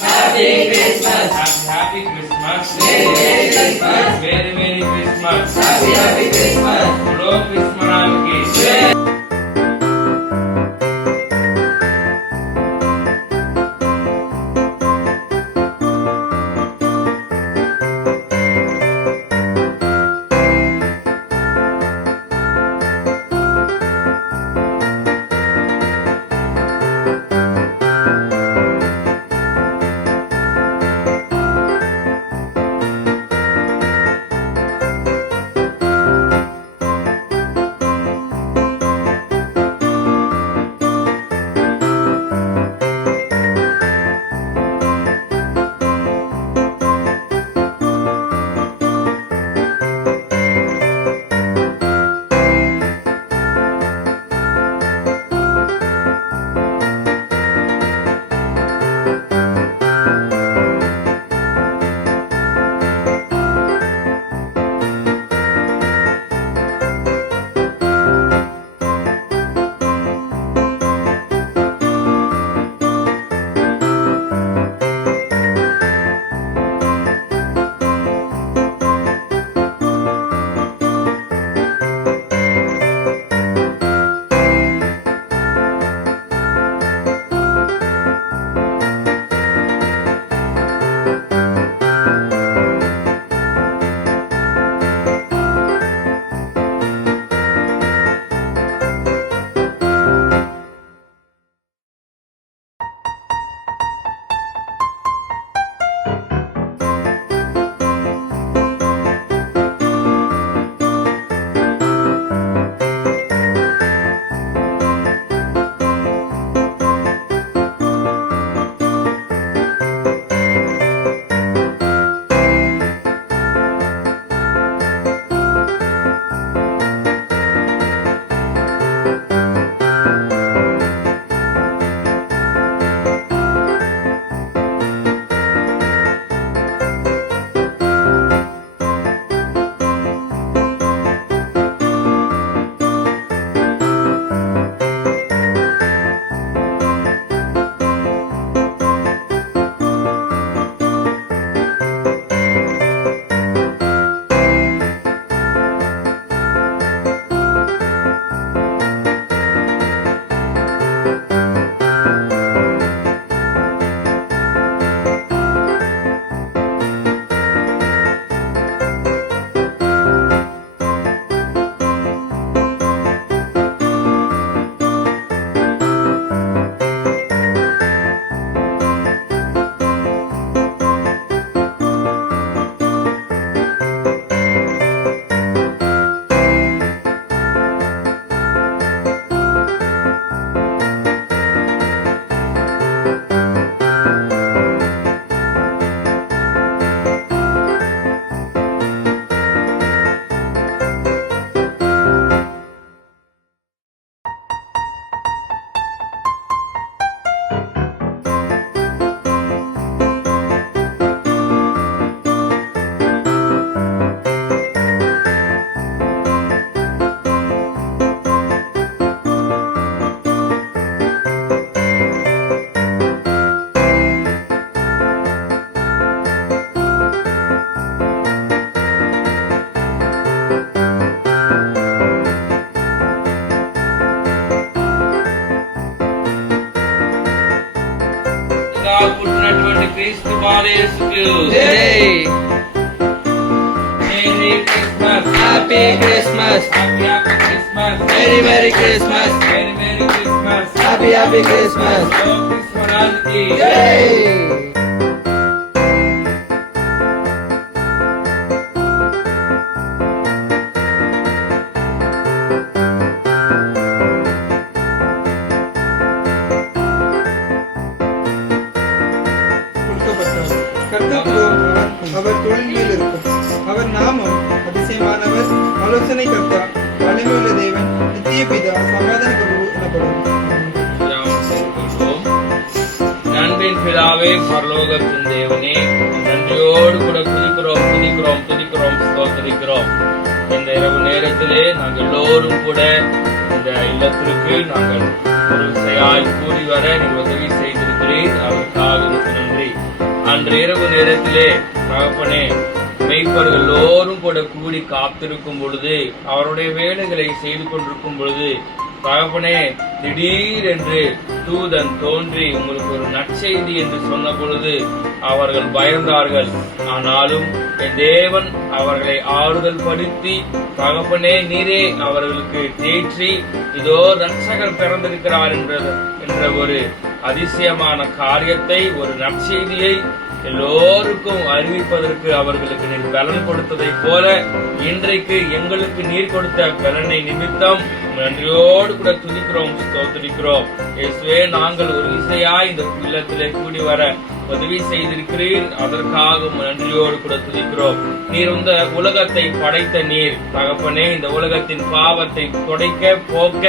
Happy Christmas. Happy Christmas. Merry Christmas. Merry Christmas. Happy Christmas. Hello Christmas. పుట్టినటువంటి క్రీస్తు బాలయేసుకు జై. Merry Christmas. Happy Christmas. Happy Christmas. Merry Christmas. Merry Christmas. Happy Christmas. క్రిస్మరాజుకి జై. கர்த்தர் அவர் தொழில் மேல் இருக்கும். பரலோகத்தின் தேவனே, நன்றியோடு கூட துதிக்கிறோம் துதிக்கிறோம் துதிக்கிறோம் ஸ்தோத்திரிக்கிறோம். இந்த இரவு நேரத்திலே நாங்கள் எல்லோரும் கூட இந்த இல்லத்திற்கு நாங்கள் ஒரு விசையாய் கூடி வர நீங்கள் உதவி செய்திருக்கிறீர். அதற்காக நன்றி. அன்று இரவு நேரத்திலே தகப்பனே, மெய்ப்பர்கள் எல்லோரும் கூட கூடி காத்திருக்கும் பொழுது, அவருடைய வேலைகளை செய்து கொண்டிருக்கும் பொழுது தகப்பனே, திடீரென்று தூதன் தோன்றி உங்களுக்கு ஒரு நற்செய்தி என்று சொன்ன பொழுது அவர்கள் பயந்தார்கள். ஆனாலும் என் தேவன் அவர்களை ஆறுதல் படுத்தி, தகப்பனே நீரே அவர்களுக்கு தேற்றி இதோ ரட்சகர் பிறந்திருக்கிறார் என்ற ஒரு அதிசயமான காரியத்தை, ஒரு நற்செய்தியை எல்லோருக்கும் அறிவிப்பதற்கு அவர்களுக்கு நீர் பலன் கொடுத்ததை போல இன்றைக்கு எங்களுக்கு நீர் கொடுத்த பலனை நிமித்தம் நன்றியோடு கூட துதிக்கிறோம் ஸ்தோத்திரிக்கிறோம். இயேசுவே, நாங்கள் ஒரு விசையாய் இந்த இல்லத்திலே கூடி வர உதவி செய்திருக்கிறீர். அதற்காக நன்றியோடு கூட துதிக்கிறோம். நீர் இந்த உலகத்தை படைத்த நீர் தகப்பனே, இந்த உலகத்தின் பாவத்தை துடைக்க போக்க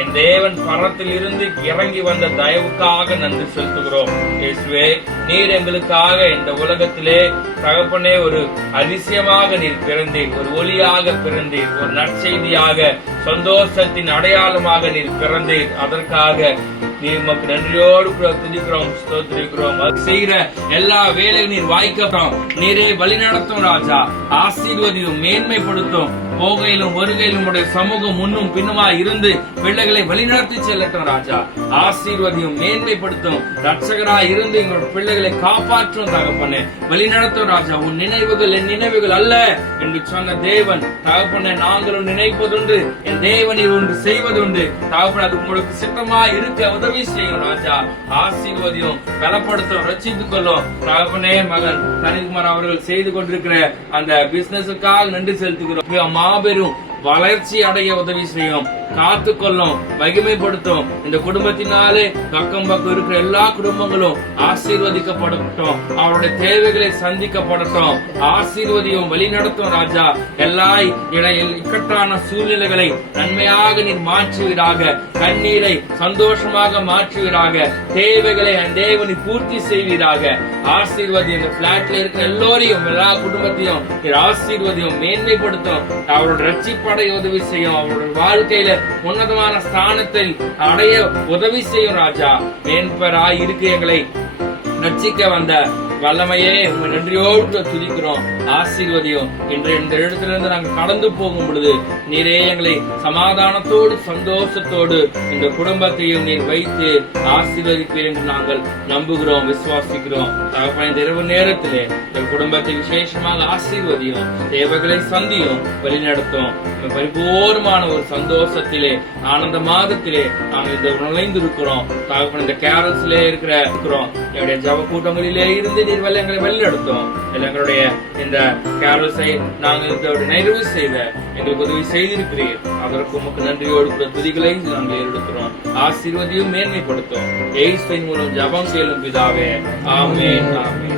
என் தேவன் பரத்தில் இருந்து இறங்கி வந்த தயவுக்காக நன்றி செலுத்துகிறோம். இயேசுவே, நீர் எங்களுக்காக இந்த உலகத்திலே தகப்பனே ஒரு அதிசயமாக நீர் பிறந்தீர், ஒரு ஒளியாக பிறந்தீர், ஒரு நற்செய்தியாக சந்தோஷத்தின் அடையாளமாக நீர் பிறந்தீர். அதற்காக நீர் உமக்கு நன்றியோடு கூட துதிக்கிறோம் ஸ்தோத்திரிக்கிறோம். செய்கிற எல்லா வேலையும் நீர் வாய்க்கப்படும், நீரே வழி நடத்தும் ராஜா. ஆசீர்வதியும் மேன்மைப்படுத்தும். போகையிலும் வருகையிலும் உடைய சமூகம் முன்னும் பின்னுமா இருந்து பிள்ளைகளை வழிநடத்தி செல்லட்டும் ராஜா. ஆசீர்வதியும் மேன்மைப்படுத்தும். ரட்சகராய் இருந்து எங்களோட பிள்ளைகளை காப்பாற்றும் தகப்பனே, வழிநடத்தும் ராஜா. உன் நினைவுகள் என் நினைவுகள் அல்ல என்று சொன்ன தேவன் தகப்பனை நாங்களும் நினைப்பதுண்டு, என் தேவனில் ஒன்று செய்வதுண்டு தகப்பன. அது உங்களுக்கு சித்தமா இருக்க உதவி செய்யும் ராஜா. ஆசீர்வதியும் பலப்படுத்தும், ரட்சித்துக் கொள்ளும் தகப்பனே. மகன் கனிகுமார் அவர்கள் செய்து கொண்டிருக்கிற அந்த பிசினஸுக்காக நன்றி செலுத்துகிறோம். மாபெரும் வளர்ச்சி அடைய உதவி செய்யும், காத்துக்கொள்ளும், மகிமைப்படுத்தும். இந்த குடும்பத்தினாலே பக்கம் பக்கம் இருக்கிற எல்லா குடும்பங்களும் ஆசீர்வதிக்கப்படட்டும், அவருடைய தேவைகளை சந்திக்கப்படட்டும். ஆசீர்வதியும் வழிநடத்தும் ராஜா. எல்லா இக்கட்டான சூழ்நிலைகளை நன்மையாக நீர் மாற்றுவீராக, கண்ணீரை சந்தோஷமாக மாற்றுவீராக, தேவைகளை தேவனை பூர்த்தி செய்வீராக. ஆசீர்வதி இந்த பிளாட்ல இருக்கிற எல்லோரையும், எல்லா குடும்பத்தையும் ஆசீர்வதியும் மேன்மைப்படுத்தும். அவரோட ரட்சிப்படைய உதவி செய்யும், அவருடைய வாழ்க்கையில உன்னதமான ஸ்தானத்தில் அடைய உதவி செய்யும் ராஜா. மேன்பராய் இருக்கு எங்களை ரட்சிக்க வந்த வல்லமையே, உங்க நன்றியோடு துதிக்கிறோம். ஆசீர்வதியும். இன்று இந்த இடத்திலிருந்து நாங்கள் கடந்து போகும் பொழுது நீரே எங்களை சமாதானத்தோடு சந்தோஷத்தோடு இந்த குடும்பத்தையும் நீர் வைத்து ஆசீர்வதிப்பீர் என்று நாங்கள் நம்புகிறோம், விசுவாசிக்கிறோம். இந்த இரவு நேரத்திலே இந்த குடும்பத்தை விசேஷமாக ஆசீர்வதியும், தேவைகளை சந்தியும், வழிநடத்தும். பரிபூர்ணமான ஒரு சந்தோஷத்திலே ஆனந்த மாதத்திலே நாங்கள் இந்த நுழைந்திருக்கிறோம். இந்த கேரல்ஸ்ல இருக்கிறோம். என்னுடைய ஜப கூட்டங்களிலே இருந்து நீர் எங்களை வழிநடத்தும். எங்களுடைய இந்த கேரல்ஸை நாங்கள் நிறைவு செய்த எங்களுக்கு உதவி செய்திருக்கிறீர். அதற்கு உமக்கு நன்றியோடு கூட துதிகளை நாங்கள் எடுக்கிறோம். ஆசீர்வதியும் மேன்மைப்படுத்தும். இயேசுவின் மூலம் ஜபம் கேளும் பிதாவே. ஆமென், ஆமென்.